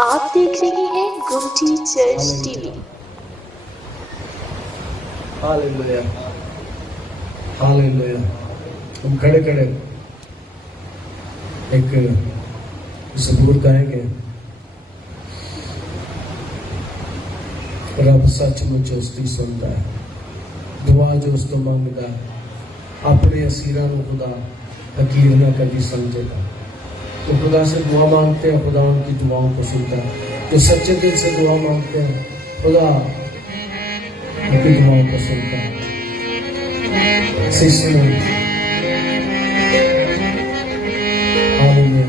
आप देख रहे हैं गुमटी चर्च टीवी। Hallelujah, hallelujah. हम खड़े खड़े एक ज़बूर गाएंगे। रब सचमुच उसकी सुनता है, दुआ जो उसको मंगदा है। अपने असीरां को खुदा हकीर ना कभी समझेगा। तो खुदा से दुआ मांगते हैं, खुदा उनकी दुआओं को सुनता है। जो सच्चे दिल से दुआ मांगते हैं, खुदा उनकी दुआओं को सुनता है। सुनो, हालेलुया।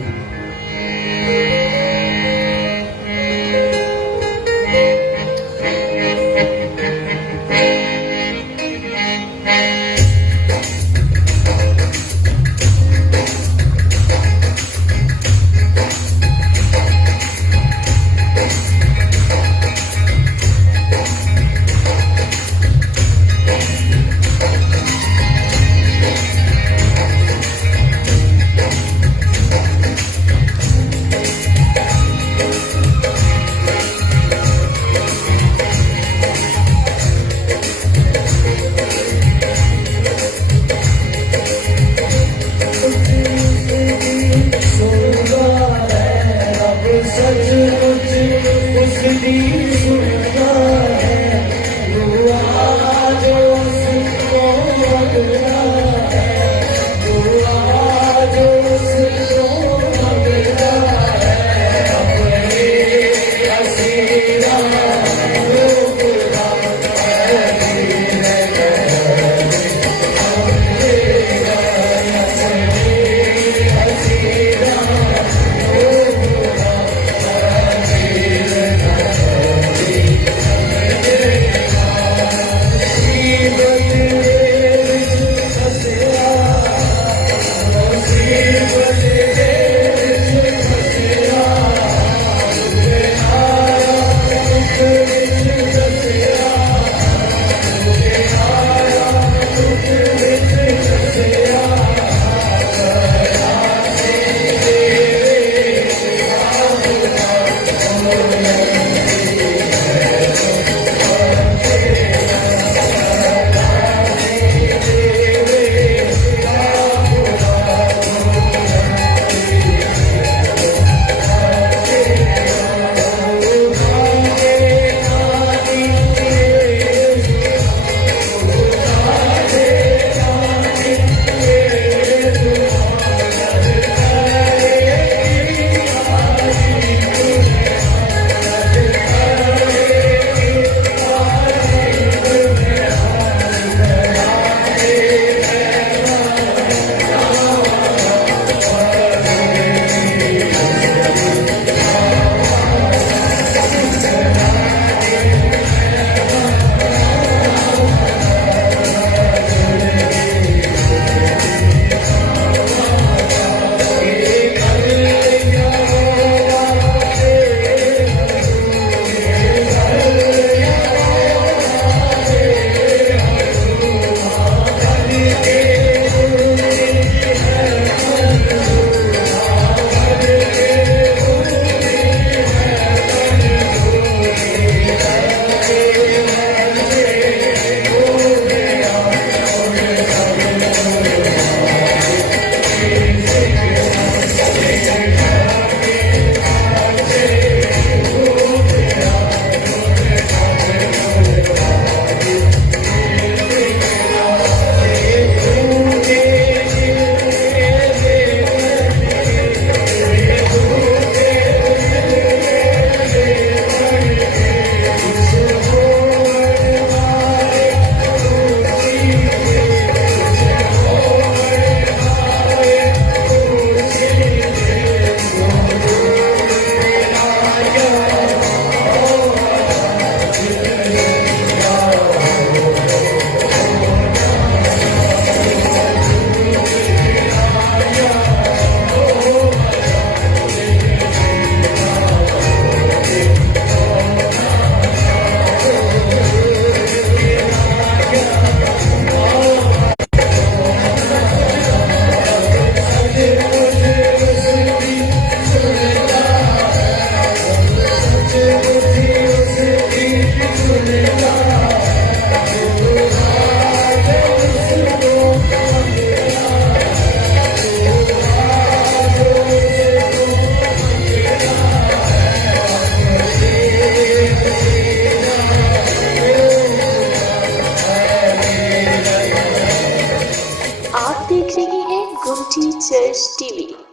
Church TV.